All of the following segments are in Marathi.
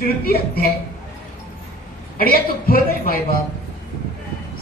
तृतीय अध्याय. आणि याचं फळ आहे मायबाप.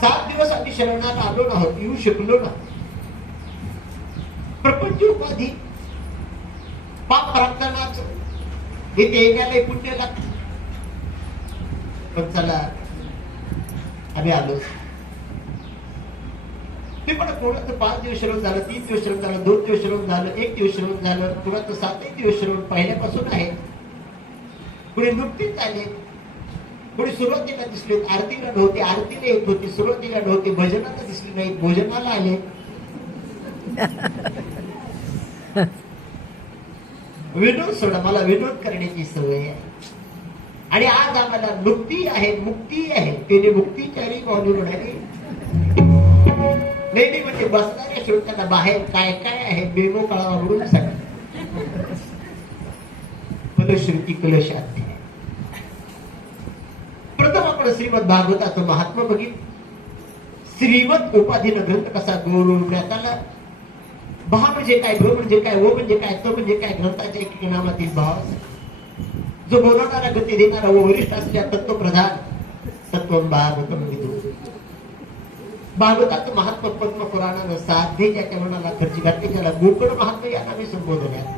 7 दिवस आम्ही शरणाला आलो नाहोत, येऊ शकलो ना. प्रपंच उपाधी पाप प्रार्थनाच हे देण्याला पुण्य लागतं. पण चला आम्ही आलो. ते पण कोणाचं 5 दिवस श्रवण झालं, 3 दिवस श्रवण झालं, 2 दिवस श्रवण झालं, 1 दिवस श्रवण झालं, कोणाचं 7 दिवस श्रवण पहिल्यापासून आहे. कुणी नुकतीच आले, कोणी सुरुवातीला दिसले, आरतीला नव्हते, आरतीला येत होते, सुरुवातीला नव्हते, भजनाला दिसले नाही, भोजनाला आले. विनोद सोडा, मला विनोद करण्याची सवय आहे. आणि आज आम्हाला मुक्ती आहे, मुक्ती आहे. त्याने मुक्तीचारी माऊली म्हणाली. नाही म्हणजे बसणाऱ्या श्रोत्यांना बाहेर काय काय आहे बेमो कळावरून सांग. फलश्रुती कलशाध्याय. प्रथम आपण श्रीमद भागवताचं महात्मा बघितलं. श्रीमद उपाधीनं ग्रंथ कसा गौरवण्यात आला. भा म्हणजे काय, भ म्हणजे काय, ओ म्हणजे काय, त म्हणजे काय, ग्रंथाच्या एक नामातील भाव जो बोलवणारा गती देणारा व वरिष्ठ असल्या तत्वप्रधान तत्वं भागवतम विदु. भागवताचं महात्मा पद्म पुराणानं साध्य ज्याच्या मनाला खर्ची घातली त्याला गोकर्ण महात्मा या नावे संबोधण्यात.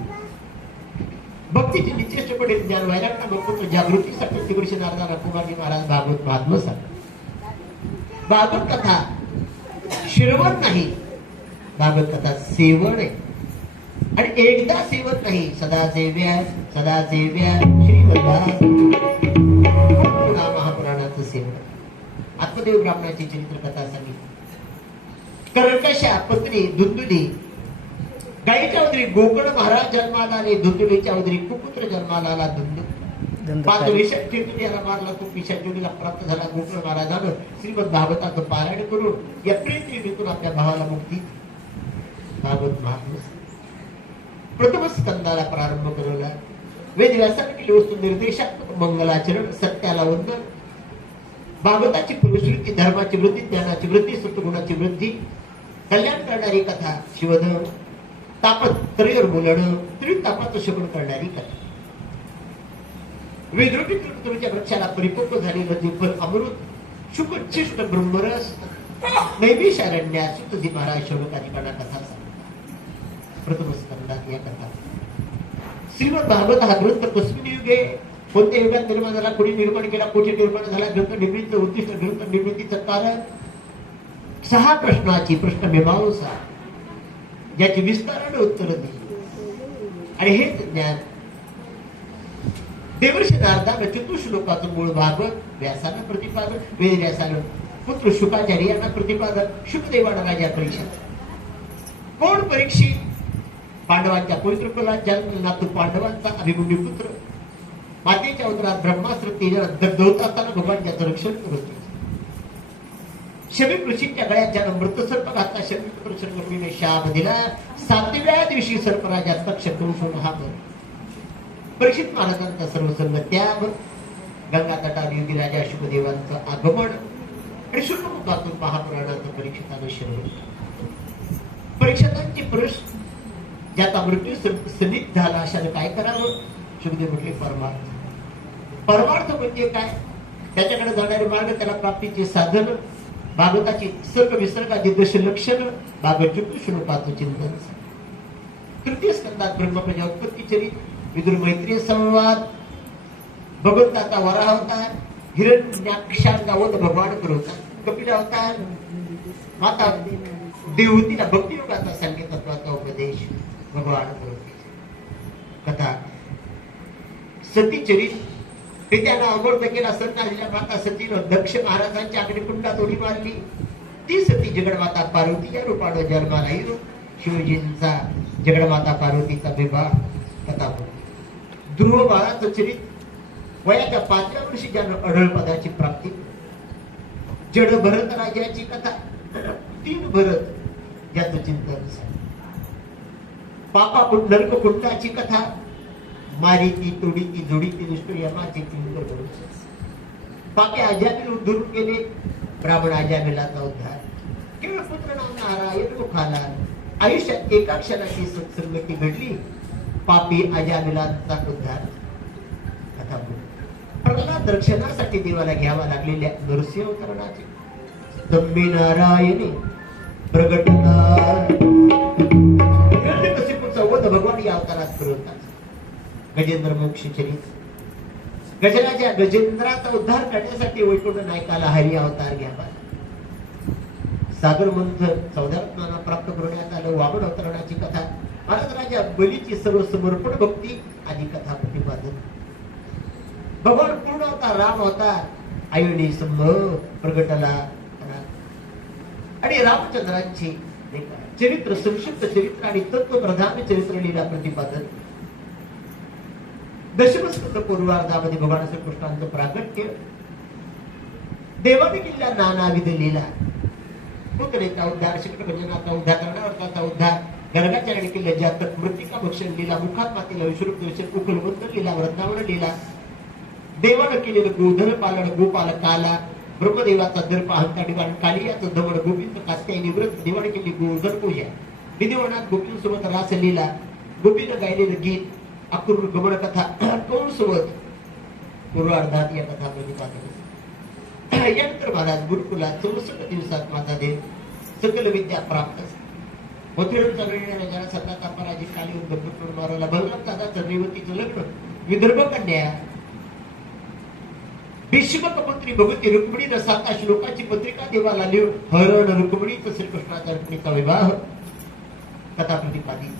भक्तीचे निश्चेष्टपणे ज्ञान वैराग्य भक्त जागृतीसाठी श्री नारदाना कुमारजी महाराज भागवत महात्मा सांगतात. भागवत कथा श्रवण नाही, भागवत कथा सेवन आहे. आणि एकदा सेवन नाही, सदा सेव्या सदा सेव्या पुन्हा महापुराणाचं सेवन. आत्मदेव ब्राह्मणाची चरित्र कथा सांगितली. कर्कशा पत्नी धुंदुली, गाईच्या उदरी गोकर्ण महाराज जन्माला आले, धुंदुलीच्या उदरी कुपुत्र जन्माला आला धुंदू. 5 विषय कीर्तनीला मारला, तो पिशाचोरीला प्राप्त झाला. गोकर्ण महाराजानं श्रीमद भागवताचं पारायण करून या प्रेत आपल्या भावाला मुक्ती. भागवत महात्मा प्रथम स्कंदाला प्रारंभ करवला. वेदव्यासाने केली वस्तू निर्देशात्मक मंगलाचरण, सत्याला वंदन. भागवताची फलश्रुती धर्माची वृद्धी, ज्ञानाची वृद्धी, सत्वगुणाची वृद्धी, कल्याण करणारी कथा शिवधन, तापत्रयोर बोलणं, त्रितापाचं शमन करणारी कथा. वेदरूपी तुमच्या वृक्षाला परिपक्व झालेलं जे फल अमृत, शुकचिष्ट ब्रह्मरस, नैमिषारण्यात सुतजी महाराज शौनकादिकांना कथा सांगतात. प्रथम स्कंदात या कथा. श्रीमद भागवत हा ग्रंथ कस्मिन युगे, कोणत्या युगात निर्माण झाला, कोणी निर्माण केला, कोठे निर्माण झाला, ग्रंथ निर्मितीचं उद्दिष्ट, ग्रंथ निर्मितीचं कारण, 6 प्रश्नाची प्रश्न मीमांसा ज्याची विस्ताराने उत्तर दिली. आणि हेच ज्ञान देवर्षी नारदानं चतुश्लोकाचं मूळ भागवत व्यासानं प्रतिपादन, वेद व्यासानं पुत्र शुकाचार्य यांना प्रतिपादन, शुकदेवानं राजा परीक्षित. कोण परीक्षित? पांडवांच्या पवित्र कुलात जन्म, नातू पांडवांचा अभिमन्यू पुत्र. मातेच्या उदरात ब्रह्मास्त्र तेजात दग्धवत असताना भगवान त्याचं रक्षण करत होते. शमी ऋषींच्या गळ्यात ज्यानं मृत सर्प घातला, शमी सर्पने शाप दिला. 7व्या दिवशी सर्पराजा तक्ष करून हा परीक्षित महाराजांचा सर्वसंग त्याग, गंगा तटावर योगी राजा शुकदेवांचं आगमन आणि शुकमुखातून महापुराणाचं परीक्षितानं श्रवण. परीक्षितांचे प्रश्न, ज्याचा मृत्यू सन्निध झाला अशाने काय करावं? शुकदेव म्हटले परमार्थ. परमार्थ म्हणजे काय? त्याच्याकडे जाणारे मार्ग, त्याला प्राप्तीचे साधन, भागवताची सर्ग विसर्गाची दशलक्षण, भागवत चतुश्लोकाचं चिंतन. तृतीय स्कंदात ब्रह्मप्रजा उत्पत्ती चरित्र, विदुर मैत्रीय संवाद, भगवंताचा वराह अवतार, हिरण्याक्षांगावत भगवान करवतात, कपिल अवतार, माता देवहूतीला भक्तियोगाचा संकेतत्वाचा उपदेश, भगवान करवते कथा. सती चरित्र, पित्याला अमृत केला, संताजीला माता सतीनं दक्ष महाराजांच्या अग्निकुंडात उडी मारली. ती सती जगडमाता पार्वती या रूपानं जन्माला येईल. शिवजींचा जगडमाता पार्वतीचा विवाह कथा. ध्रुव बाळाचं चरित्र, वयाच्या 5व्या वर्षी ज्यानं अढळ पदाची प्राप्ती. जड भरत राजाची कथा, 3 भरत ज्याचं चिंतन. पापा नरक कुंडाची कथा, मारीती तोडीती जोडीती दुष्ट यमाचे चिंतन करून. पापे आजामील उद्धरून गेले, ब्राह्मण आजामिलाचा उद्धार. केवळ पुत्र नाम नारायण मुखाला. आयुष्यात एका क्षणाची सत्संगती घडली, पापी आजामिलाचा उद्धार कथा. प्रल्हाद दर्शनासाठी देवाला घ्यावा लागलेल्या नरसिंह अवतरणाचे तम्मी नारायणी प्रगटला वध भगवान या अवतारात करतात गजेंद्र मोक्ष चरित गजराच्या गजेंद्राचा उद्धार करण्यासाठी वैकुंठ नायकाला हरी अवतार घ्यावा सागर मंथन 14 रत्नांना प्राप्त करण्यात आलं वामन अवतरणाची कथा महाराज राजा बलीची सर्व समर्पण भक्ती आदी कथा प्रतिपादन भगवान पूर्ण अवतार राम अवतार आयुनी संभव प्रगटला आणि रामचंद्रांची चरित्र संक्षिप्त चरित्र आणि तत्वप्रधान चरित्र लीला प्रतिपादन दशमस्कंद पूर्वार्धामध्ये भगवान श्रीकृष्णांचं प्रागट्य देवाने केलेल्या नानाविध लीला पुतळेचा उद्धार शिष्टभंजनाचा उद्धार कर्णावर्ताचा उद्धार गर्गाचार्य केलेल्या जातक मृतिका भक्षण लीला मुखात मातीला विश्वरूप दर्शन उकलवंत लीला वृंदावन लीला देवानं केलेलं गोधन पालन गोपाल काला ब्रह्मदेवाचा दर्प अहंकार कालियाचं दमन गोपींचं कात्यायनी व्रत देवाने केली गोधन पूजा विधिवनात गोपींसोबत रासलीला गोपीनं गायलेलं गीत अक्रूर गमन कथा कंसवत पूर्वार्धात या कथा प्रतिपादन यानंतर महाराज गुरुकुलात 64 दिवसात माझा देव सकल विद्या प्राप्त मथुरेचा निर्णय जरा सत्ताचा पराजय काली गंभीर मारवला बलराम दादाचं रेवतीचं लग्न विदर्भ कन्या भीष्मक पुत्री भगवती रुक्मिणीनं 7 श्लोकाची पत्रिका देवाला लिहून हरण रुक्मिणीचा श्रीकृष्णाचा रुक्मिणीचा विवाह कथा प्रतिपादित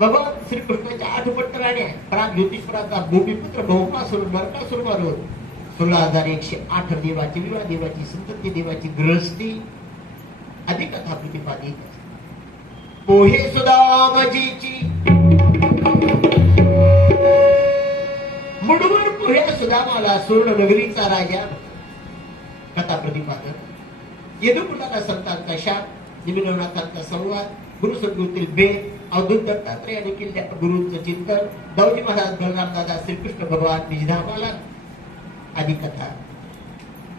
भगवान श्रीकृष्णाच्या 8 पट्ट राण्या प्राग ज्योतिषपुराचा भूमिपुत्र बहुकासुर नरकासुर मारून 16,108 देवाची विवाह देवाची संतती देवाची गृहस्थी आदी कथा प्रतिपादित पोहे सुदामाजीची मुडवण पोह्या सुदामाला सुवर्ण नगरीचा राजा कथा प्रतिपादन यदुकुलाला संतांचा शाप निमिलनाथांचा संवाद गुरुसंगीतील भेद अवधूत दत्तात्रयाने केलेल्या गुरूंचं चिंतन दाऊजी महाराज बलराम दादा श्रीकृष्ण भगवान निजधामाला आदी कथा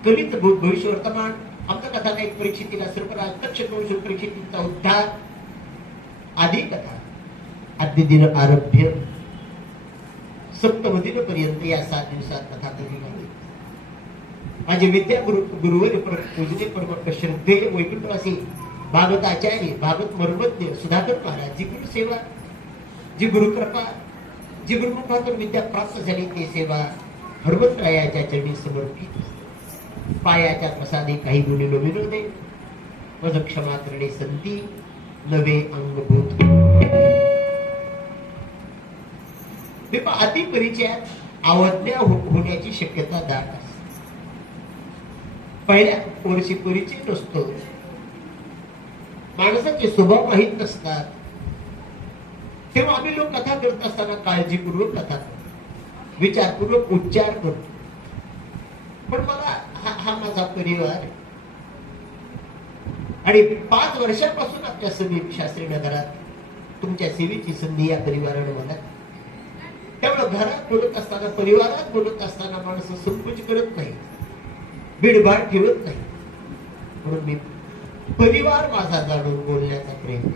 कलित भूत भविष्य वर्तमान आमचा कथानायक परीक्षितीला सर्वराज तक्षकोश परीक्षितीचा उद्धार आदी कथा आद्य दिन आरभ्य सप्तम दिन पर्यंत या 7 दिवसात कथा प्रतिपादित माझे विद्या गुरुवर पूजने परम श्रद्धेय वैकुंठवासी भागवत आचार्य भागवत मर्मज्ञ सुधाकर महाराज जी गुरु सेवा जी गुरुकृपा जी गुरुमुखातून विद्या प्राप्त झाली ती सेवा हनुमंतरायाच्या चरणी समर्पित पायाच्या प्रसादे काही गुणी विनोदे मज क्षमा करणे संती नवे अंगभूत अति परिचयात अवज्ञा होण्याची शक्यता दाट असते पहिल्या वर्षी परिचय नसतो माणसाचे स्वभाव माहीत नसतात तेव्हा आम्ही लोक कथा करत असताना काळजीपूर्वक कथा करतो विचारपूर्वक उच्चार करतो पण मला हा माझा परिवार आणि 5 वर्षापासून आपल्या समीप शास्त्री नगरात तुमच्या सेवेची संधी या परिवाराने मला त्यामुळे घरात बोलत असताना परिवारात बोलत असताना माणसं संकोच करत नाही बिडबाड ठेवत नाही म्हणून मी परिवार माझा जाणून बोलण्याचा प्रयत्न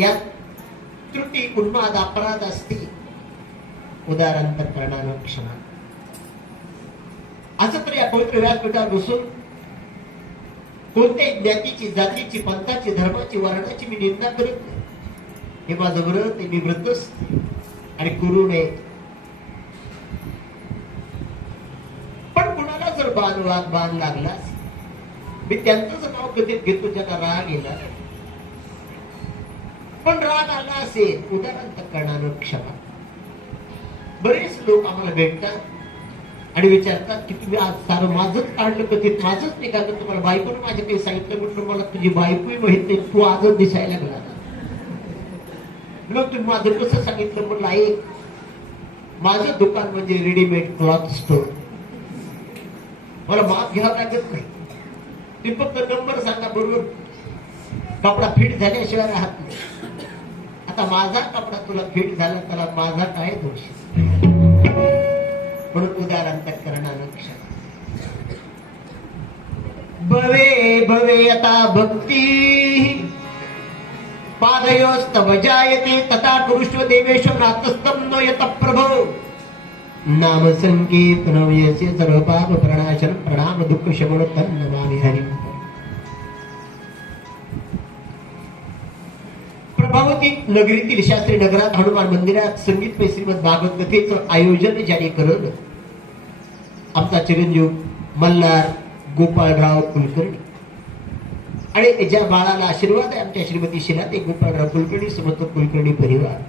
या त्रुटी उन्माद अपराध असतील उदाहरण करणारं क्षमा असं तर या पवित्र व्यासपीठावर बसून कोणत्याही ज्ञातीची जातीची पंथाची धर्माची वर्णाची मी निंदा करत नाही हे माझं व्रत मी व्रतच आणि करू नये पण कुणाला जर बाण लागला मी त्यांचंच नाव कधी घेतो ज्यांना राग येणार पण राग आला असेल उदाहरण करणारं क्षमा बरेच लोक आम्हाला भेटतात आणि विचारतात की तुम्ही आज सारं माझंच काढलं कधीच माझंच निघालं तुम्हाला बायकोनं माझ्या काही सांगितलं म्हटलं मला तुझी बायकोही माहित नाही तू आजच दिसायला लागला मग तुम्ही माझं कसं सांगितलं म्हटलं आई माझं दुकान म्हणजे रेडीमेड क्लॉथ स्टोर मला माप घ्यावं लागत नाही तुम्ही फक्त नंबर सांगा बरोबर कपडा फिट झाल्याशिवाय राहत नाही आता माझा कपडा तुला फिट झाला त्याला माझा काय दोष म्हणून उदाहरण करणारं क्षण भवे भवे आता भक्ती पादयोस्तव जायते तथा कुरुष्व देवेश नातस्तम नो यत प्रभो नाम संकीर्तन यस्य सर्व पाप प्रणाशन प्रणाम दुःख शमन तन्नमामि हरिं. प्रभावती नगरीतील शास्त्री नगरात हनुमान मंदिरात संगीत श्रीमद भागवत कथेचं आयोजन ज्याने करलं आमचा चिरंजीव मल्हार गोपाळराव कुलकर्णी. आणि ज्या बाळाला आशीर्वाद आहे आमच्या श्रीमती शिलाते गोपाळराव कुलकर्णी समस्त कुलकर्णी परिवार